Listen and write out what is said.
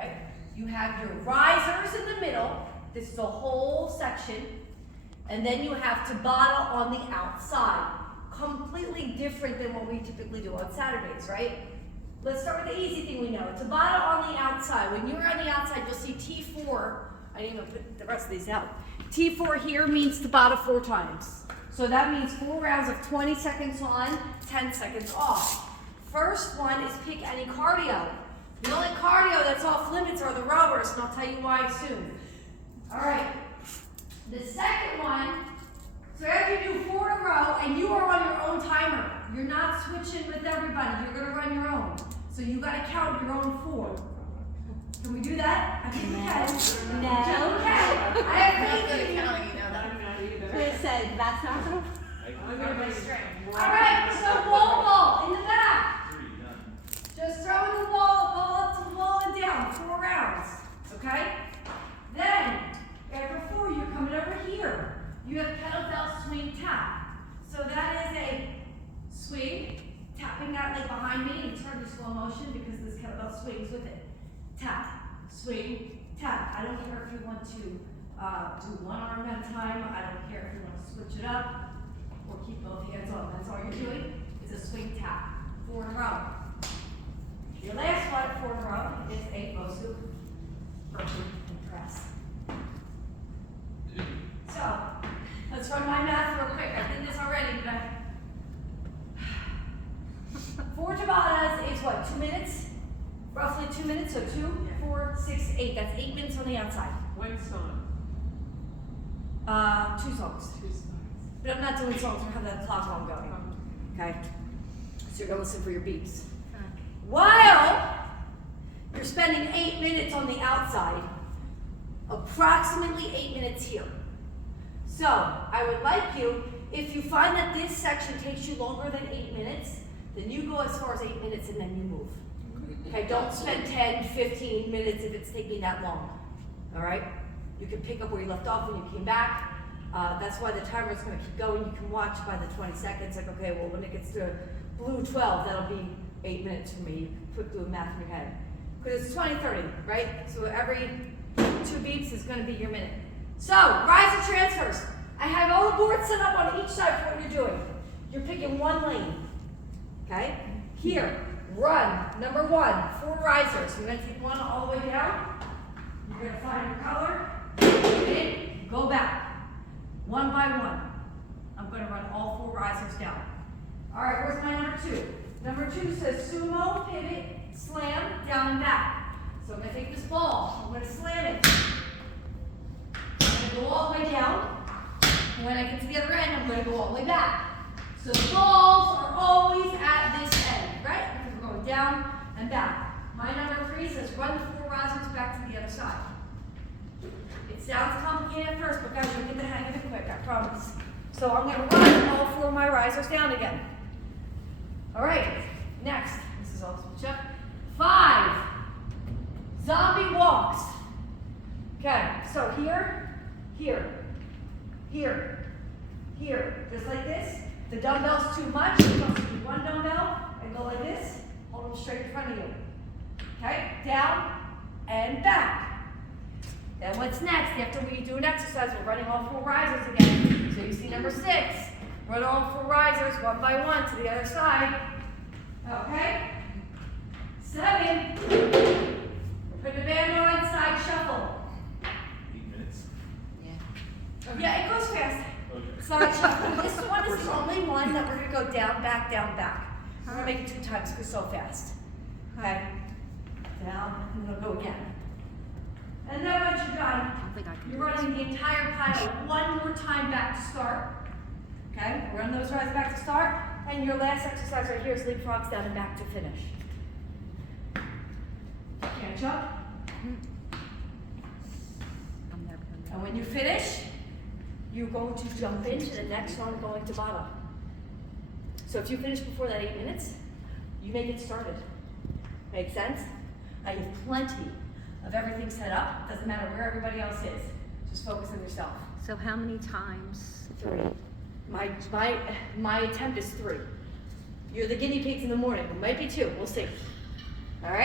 right? You have your risers in the middle. This is a whole section. And then you have Tabata on the outside. Completely different than what we typically do on Saturdays, right? Let's start with the easy thing we know. Tabata on the outside. When you're on the outside, you'll see T4. I didn't even put the rest of these out. T4 here means Tabata 4 times. So that means 4 rounds of 20 seconds on, 10 seconds off. First one is pick any cardio. The only cardio that's off limits are the rowers, and I'll tell you why soon. All right. The second one, so after you do 4 in a row, and you are on your own timer. You're not switching with everybody. You're going to run your own. So you got to count your own 4. Can we do that? I think we can. No. Okay. I have faith in you. Chris said that's not going All right, so ball in the back. Just throwing the ball up to the wall and down, 4 rounds, okay? Then, after 4, you're coming over here. You have kettlebell swing tap. So that is a swing, tapping that leg behind me, and it's hard in slow motion because this kettlebell swings with it. Tap, swing, tap. I don't care if you want to do 1 arm at a time. I don't care if you want to switch it up or keep both hands on. That's all you're doing is a swing tap. 4 in a row. Your last one, 4 in a row, is a Bosu burpee and press. So, let's run my math real quick. I did this already, but 4 Tabatas is what, 2 minutes? Roughly 2 minutes, so 2, 4, 6, 8. That's 8 minutes on the outside. One song. 2 songs. 2 songs. But I'm not doing songs, we have that clock on going. Okay? So you're gonna listen for your beeps. While you're spending 8 minutes on the outside, approximately 8 minutes here. So I would like you, if you find that this section takes you longer than 8 minutes, then you go as far as 8 minutes and then you move. Okay, don't spend 10, 15 minutes if it's taking that long. All right? You can pick up where you left off when you came back. That's why the timer is going to keep going. You can watch by the 20 seconds. Like, okay, well, when it gets to blue 12, that'll be 8 minutes for me. You quick do a math in your head. Because it's 20, 30, right? So every 2 beeps is going to be your minute. So, rise and transfers. I have all the boards set up on each side for what you're doing. You're picking 1 lane. Okay? Here, run. Number 1, 4 risers. You're going to take 1 all the way down. You're going to find your color. In, go back. 1 by 1. I'm going to run all 4 risers down. All right, where's my number 2? Number 2 says sumo, pivot, slam, down and back. So I'm going to take this ball. I'm going to slam it. I'm going to go all the way down. And when I get to the other end, I'm going to go all the way back. So the balls are always at this end, right? Because we're going down and back. My number 3 says run the 4 risers back to the other side. It sounds complicated at first, but guys, you'll get the hang of it quick, I promise. So I'm going to run all 4 of my risers down again. All right, next. This is all switch up. 5 zombie walks. Okay, so here, here, here, here, just like this. The dumbbell's too much. You're supposed to do 1 dumbbell and go like this. Hold them straight in front of you. Okay, down and back. Then what's next? After we do an exercise, we're running all 4 risers again. So you see number 6. Run all 4 risers 1 by 1 to the other side. Okay? 7. Put the band on, side shuffle. 8 minutes. Yeah, it goes fast. Okay. Side shuffle. This one is the only one that we're going to go down, back, down, back. We're going to make it 2 times because it's so fast. Okay? Down, and we'll go again. And then once you're done, you're running the entire pile 1 more time back to start. Okay? Run those rides back to start. And your last exercise right here is leapfrogs down and back to finish. Catch up. And when you finish, you're going to jump into the next one going to bottom. So if you finish before that 8 minutes, you may get started. Make sense? I have plenty of everything set up. Doesn't matter where everybody else is. Just focus on yourself. So how many times? 3. My attempt is 3. You're the guinea pigs in the morning. It might be 2. We'll see.